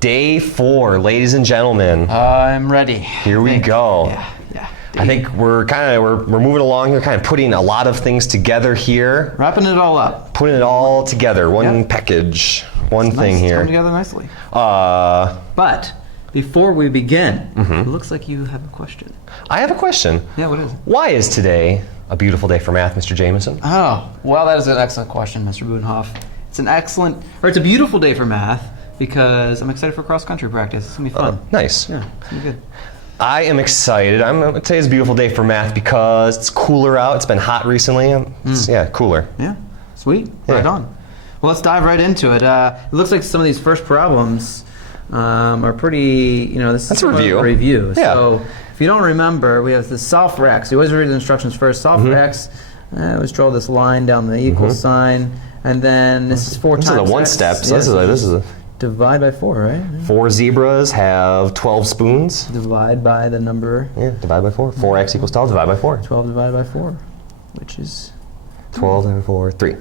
Day 4, ladies and gentlemen. I'm ready. Here we go. Yeah. I think we're moving along here, kind of putting a lot of things together here. Wrapping it all up. Putting it all together, one package, one thing Nice. here. It's coming together nicely. But before we begin, it looks like you have a question. I have a question. Yeah, what is it? Why is today a beautiful day for math, Mr. Jameson? Oh, well, that is an excellent question, Mr. Budenhoff. It's a beautiful day for math because I'm excited for cross-country practice. It's going to be fun. Nice. Yeah, it's going to be good. I am excited. Today's a beautiful day for math because it's cooler out. It's been hot recently. It's cooler. Yeah, sweet. Yeah. Right on. Well, let's dive right into it. It looks like some of these first problems are pretty, this That's is a review. Yeah. So if you don't remember, we have the solve for x. You always read the instructions first. Solve for x. Always draw this line down the equal sign. And then this is 4 times This is a one x. step. So Yeah, this is a divide by 4, right? 4 zebras have 12 spoons. Divide by the number. Yeah, divide by 4. 4x equals 12, divide by 4. 12 divided by 4, which is 12 divided by 4, 3.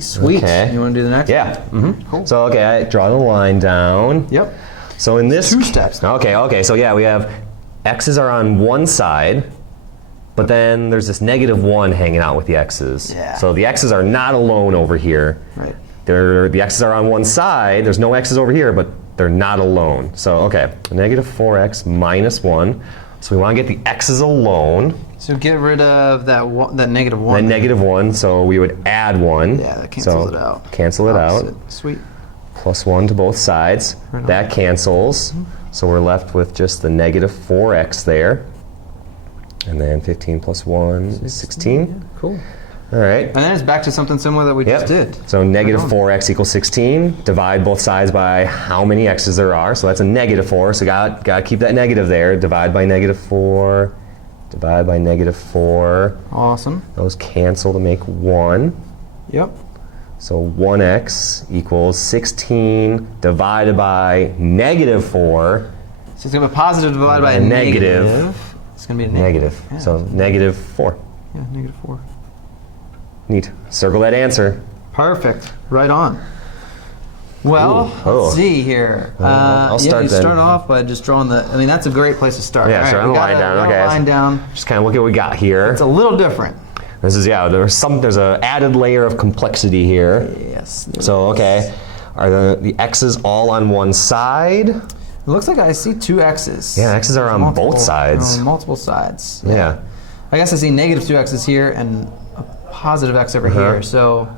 Sweet. Okay. You want to do the next Yeah. one? Cool. So, okay, I draw the line down. Yep. So in this... 2 steps. Okay, so yeah, we have x's are on one side, but then there's this -1 hanging out with the x's. Yeah. So the x's are not alone over here. Right. The x's are on one side, there's no x's over here, but they're not alone. So, okay, -4x minus 1. So we want to get the x's alone. So get rid of that -1. Then -1, so we would add 1. Yeah, that cancels it out. Cancel it Opposite. out. Sweet. Plus 1 to both sides. Right on. That cancels. So we're left with just the -4x there. And then 15 plus 1 is 16. Yeah, cool. All right. And then it's back to something similar that we just did. So -4x equals 16. Divide both sides by how many x's there are. So that's a -4. So got to keep that negative there. Divide by -4. Divide by -4. Awesome. Those cancel to make 1. Yep. So 1x equals 16 divided by -4. So it's going to be a positive divided by a negative. It's going to be a negative. Yeah. So -4. Yeah, -4. Neat. Circle that answer. Perfect. Right on. Well, let's see here. I'll start you then. start off by just drawing that's a great place to start. Yeah, so I'm line down. Okay. Line down. Just kind of look at what we got here. It's a little different. This is, there's an added layer of complexity here. Yes. So, okay. Are the x's all on one side? It looks like I see 2 x's. Yeah, x's are on both sides. On multiple sides. Yeah. I guess I see -2 x's here and a positive x over here. So,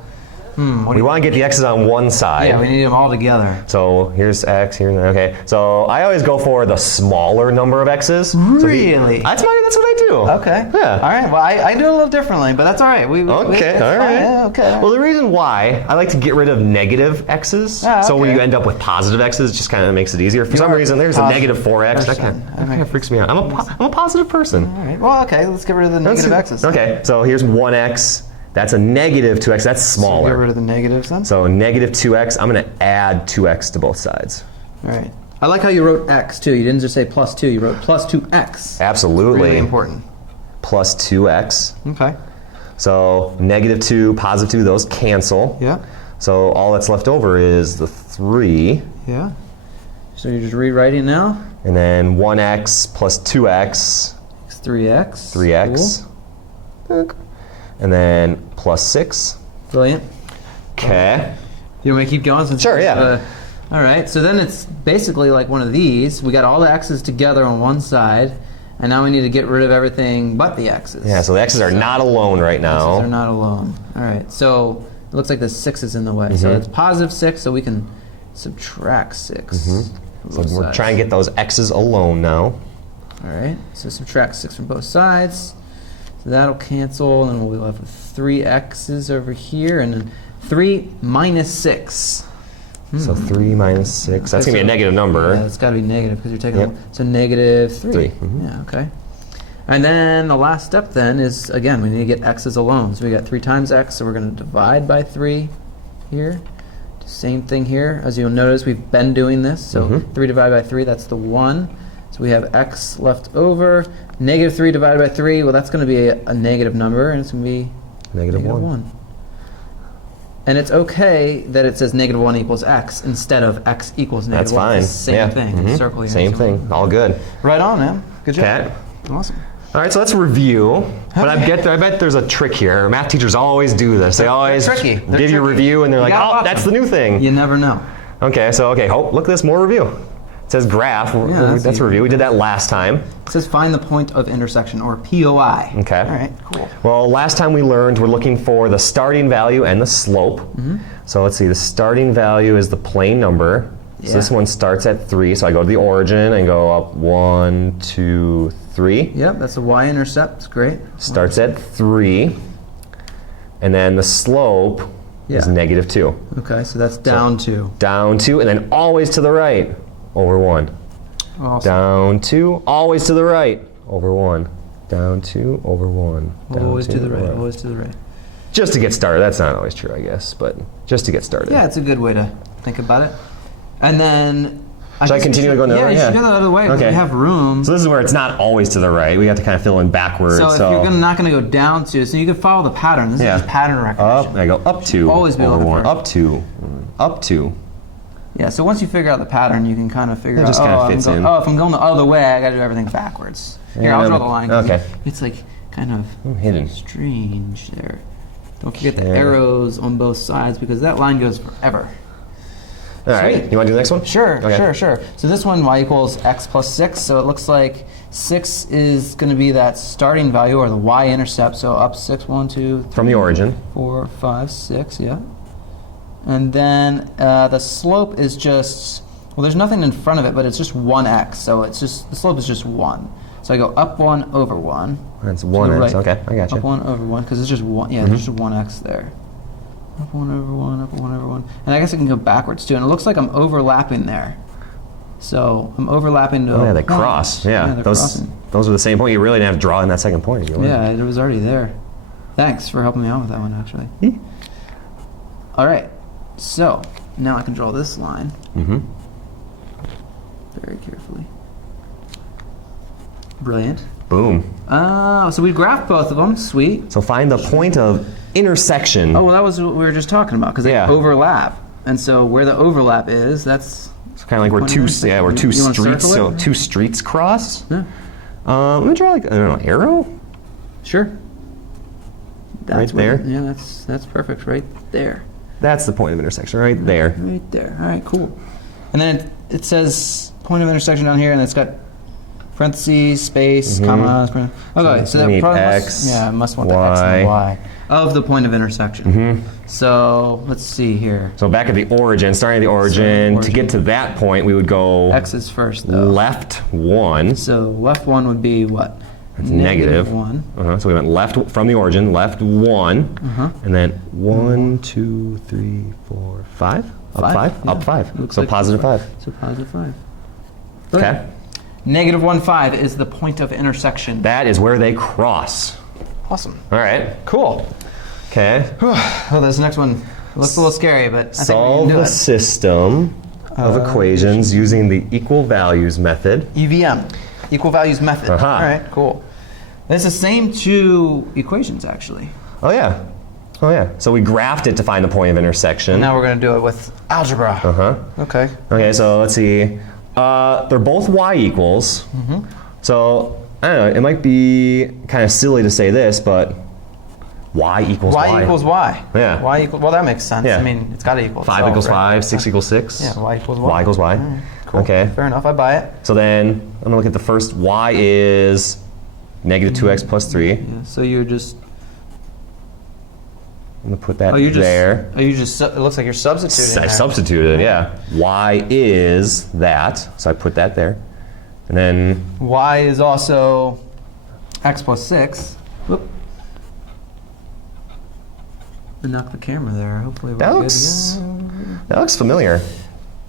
We want to get the x's on one side. Yeah, we need them all together. So here's x, here, okay. So I always go for the smaller number of x's. Really? That's what I do. Okay. Yeah. All right. Well, I do it a little differently, but that's all right. Okay, all right. Yeah, okay. Well, the reason why I like to get rid of negative x's, so when you end up with positive x's, it just kind of makes it easier. For some reason, there's a -4x. That kind of freaks me out. I'm a positive person. All right. Well, okay. Let's get rid of the negative x's. Okay. So here's 1x. That's a -2x. That's smaller. So get rid of the negatives then. So -2x. I'm going to add 2x to both sides. All right. I like how you wrote x too. You didn't just say +2. You wrote +2x. Absolutely. Really important. Plus 2x. Okay. So -2, +2, those cancel. Yeah. So all that's left over is the 3. Yeah. So you're just rewriting now? And then 1x plus 2x. It's 3x. 3x. Cool. And then plus 6. Brilliant. Okay. You want me to keep going? Sure, yeah. All right, so then it's basically like one of these. We got all the x's together on one side, and now we need to get rid of everything but the x's. Yeah, so the x's are not alone right now. X's are not alone. All right, so it looks like the 6 is in the way. So it's +6, so we can subtract 6. So we're trying to get those x's alone now. All right, so subtract 6 from both sides. So that'll cancel, and we'll be left with 3 x's over here, and then 3 minus 6. So 3 minus 6. That's going to be a negative number. Yeah, it's got to be negative because you're taking so -3. Yeah, okay. And then the last step then is, again, we need to get x's alone. So we got 3 times x, so we're going to divide by 3 here. Same thing here. As you'll notice, we've been doing this. So 3 divided by 3, that's the 1. So we have x left over. -3 divided by 3, well, that's going to be a negative number, and it's going to be negative 1. And it's okay that it says -1 equals x instead of x equals -1. That's fine. It's the same yeah. thing. Circle your Same thing. All good. Right on, man. Good job. Okay. Awesome. All right, so let's review. But I bet there's a trick here. Math teachers always do this. They always tricky. They're give you a tricky. review and they're like, gotta oh, watch that's them. the new thing. You never know. Okay, so look at this, more review. It says graph. That's a review. We did that last time. It says find the point of intersection, or POI. Okay. All right, cool. Well, last time we learned we're looking for the starting value and the slope. So let's see, the starting value is the plane number. So this one starts at 3, so I go to the origin and go up 1, 2, 3. Yep, that's a y-intercept. Great. Starts at 3. And then the slope is -2. Okay, so that's down 2. Down 2, and then always to the right, over 1. Awesome. Down 2, always to the right, over 1. Down 2, over 1. Down Always 2, to the right, over 1. always to the right. Just to get started. That's not always true, I guess, but just to get started. Yeah, it's a good way to think about it. And then... Should I continue to go the other way? Yeah, you should go the other way. Okay. We have room. So this is where it's not always to the right. We have to kind of fill in backwards. So if you're not going to go down to, so you can follow the pattern. This is just pattern recognition. Up, I go up 2, Always be over looking 1, for- up 2, up 2. Yeah, so once you figure out the pattern, you can kind of figure out, just kind of fits in. if I'm going the other way, I got to do everything backwards. Here, I'll draw the line. 'cause Okay. It's like kind of Hidden. strange there. Don't forget the Yeah. arrows on both sides because that line goes forever. All right. Sweet. You want to do the next one? Sure, Okay. sure. So this one, y equals x plus 6. So it looks like 6 is going to be that starting value, or the y-intercept. So up 6, 1, 2, 3, From the origin. 4, 5, 6, yeah. And then the slope is just, well, there's nothing in front of it, but it's just 1x. So it's just, the slope is just 1. So I go up 1 over 1. That's to the 1x. right. Okay, I got Up you. 1 over 1, because it's just 1. Yeah, there's just 1x there. Up 1 over 1, up 1 over 1. And I guess I can go backwards too. And it looks like I'm overlapping there. So I'm overlapping to Oh, yeah, a they point. cross. Yeah, they're those crossing. are the same point. You really didn't have to draw in that second point if you wanted. Yeah, it was already there. Thanks for helping me out with that one, actually. All right. So now I can draw this line very carefully. Brilliant. Boom. So we graphed both of them. Sweet. So find the point of intersection. Oh, well, that was what we were just talking about, because they Yeah. overlap. And so where the overlap is, that's... It's kind of like where point two of intersection. where two You wanna streets circle so it? two streets cross. Yeah. Let me draw like, I don't know, arrow. Sure. That's Right there? Yeah, that's perfect. Right there. That's the point of intersection right there. Right there. All right, cool. And then it says point of intersection down here, and it's got parentheses, space, comma. Okay, so we that need probably X, must want the X and the Y. Y of the point of intersection. So let's see here. So back at the origin, starting at the origin, to get to that point, we would go X is first, though. left 1. So left 1 would be what? That's negative. 1. So we went left from the origin, left 1, and then 1, 2, 3, 4, 5. Up 5? Yeah. Up 5. Looks So like positive 5. So positive 5. Okay. Negative 1, 5 is the point of intersection. That is where they cross. Awesome. All right. Cool. Okay. Oh, this next one looks a little scary, but I think we Solve can do the it. system of equations using the equal values method. EVM, equal values method. Uh-huh. All right, cool. It's the same two equations, actually. Oh yeah. Oh yeah. So we graphed it to find the point of intersection. Now we're going to do it with algebra. Okay. Okay, so let's see. They're both y equals. So I don't know. It might be kind of silly to say this, but y equals y. Y equals y. Yeah. Y equals, well, that makes sense. Yeah. I mean, it's got to equal 5 itself, equals right? 5. 6 equals 6. Yeah, y equals y. Y equals y. All right, cool. Okay. Fair enough, I buy it. So then I'm gonna look at the first. Y is negative 2x plus 3. Yeah, so you're just... I'm gonna put that you're just... there. it looks like you're substituting I there. substituted, yeah. Y is that, so I put that there. And then Y is also x plus 6. Whoop. I knocked the camera there. Hopefully we're that good looks again. that looks familiar.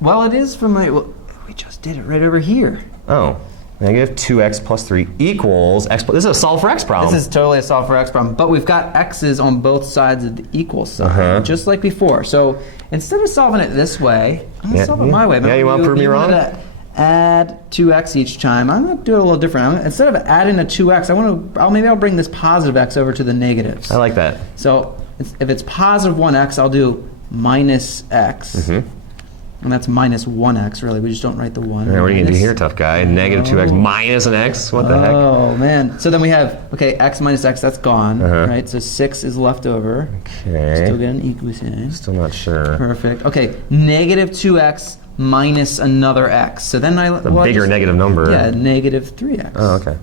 Well, it is familiar. Well, we just did it right over here. Oh, negative 2x plus 3 equals x. This is a solve for x problem. This is totally a solve for x problem, but we've got x's on both sides of the equal sign, just like before. So instead of solving it this way, I'm going to solve it my way. Yeah, you want to prove me wrong? wanted to add 2x each time. I'm going to do it a little different. Instead of adding a 2x, maybe I'll bring this positive x over to the negatives. I like that. So if it's positive 1x, I'll do minus x. And that's minus 1x, really. We just don't write the 1. Yeah, what are you going to do here, tough guy? Negative 2x minus an x? What the heck? Oh, man. So then we have, okay, x minus x, that's gone, right? So 6 is left over. Okay. Still get an equal sign. Still not sure. Perfect. Okay, negative 2x minus another x. So then A bigger negative number. Yeah, negative 3x. Oh, okay.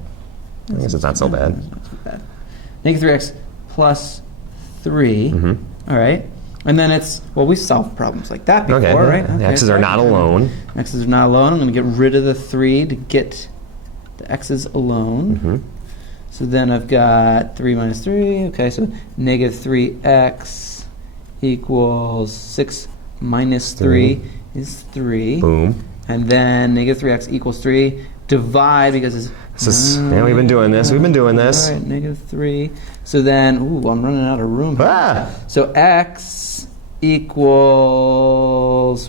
I guess it's not so bad. Not too bad. Negative 3x plus 3. All right. And then it's, well, we solved problems like that before, right? The x's are not alone. X's are not alone. I'm going to get rid of the 3 to get the x's alone. So then I've got 3 minus 3. Okay, so negative 3x equals 6 minus 3 is 3. Boom. And then negative 3x equals 3. Divide, because it's... yeah, we've been doing this. We've been doing this. All right, negative 3. So then, ooh, I'm running out of room here. So x equals,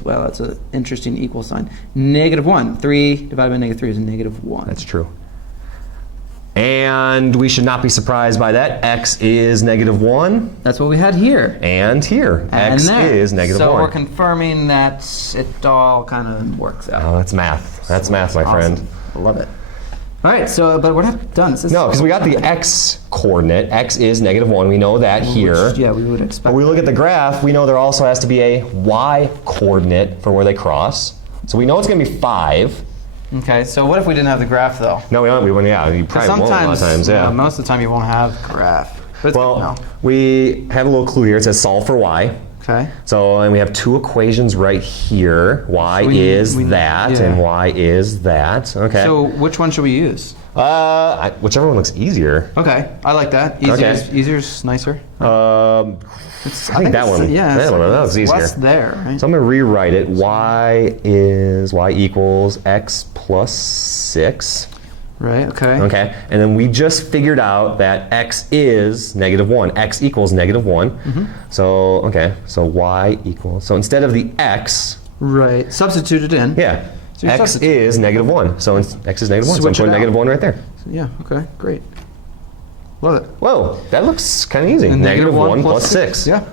well, that's an interesting equal sign. Negative 1. 3 divided by negative 3 is a negative 1. That's true. And we should not be surprised by that. X is negative 1. That's what we had here. And here. X is negative 1. So we're confirming that it all kind of works out. Oh, that's math. That's math, my friend. I love it. All right, so, but we're not done. No, because we got the x coordinate. X is negative 1. We know that here. Which, yeah, we would expect. But we look at the graph, we know there also has to be a y coordinate for where they cross. So we know it's going to be 5. Okay, so what if we didn't have the graph, though? No, we don't. We wouldn't. Yeah, you probably won't a lot of times. Yeah. Most of the time you won't have graph. But Well, we have a little clue here. It says solve for y. Okay. So, and we have two equations right here. Y is that, and y is that. Okay. So which one should we use? Whichever one looks easier. Okay, I like that. Easier's nicer. I think that one. Yeah, that looks easier. Less there, right? So I'm going to rewrite it. Y equals x plus 6. Right, okay. Okay, and then we just figured out that x is negative 1. X equals negative 1. So, okay, so y equals, so instead of the x. Right, substitute it in. Yeah, so x is negative 1. So x is negative 1, so I'm putting negative 1 right there. So yeah, okay, great. Love it. Whoa, that looks kind of easy. And negative 1 plus 6. Yeah,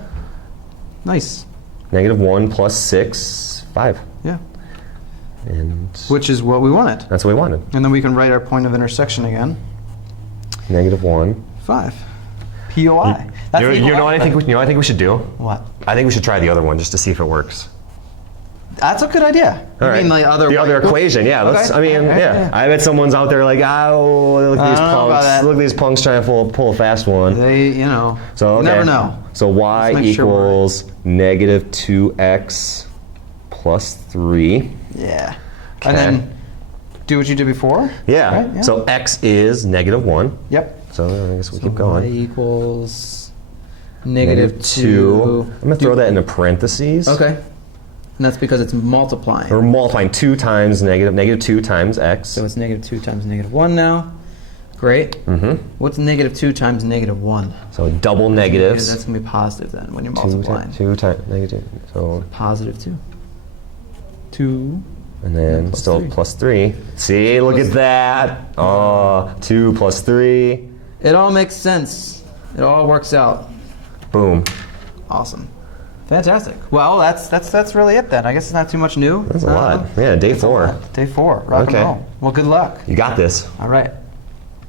nice. Negative 1 plus 6, 5. Yeah. And which is what we wanted. That's what we wanted. And then we can write our point of intersection again. Negative 1. 5. POI. You know what I think we should do? What? I think we should try the other one just to see if it works. That's a good idea. All right. You mean the other equation, yeah. Okay. I bet someone's out there like, look at these punks. Look at these punks trying to pull a fast one. They, So okay. never know. So y equals negative 2x plus 3. Yeah. Okay. And then do what you did before? Yeah. Right? Yeah. So x is negative 1. Yep. So I guess we keep going. Y equals negative 2. I'm going to throw that into parentheses. Okay. And that's because it's multiplying. We're multiplying 2 times negative 2 times x. So it's negative 2 times negative 1 now. Great. What's negative 2 times negative 1? So double negatives. That's going to be positive then when you're multiplying. 2 times negative. So positive 2. 2. And then still 3. Plus 3. See, look at that. 2 plus 3. It all makes sense. It all works out. Boom. Awesome. Fantastic. Well, that's really it then. I guess it's not too much new. That's a lot. Yeah, day 4. Day 4. Rock and roll. Well, good luck. You got this. All right.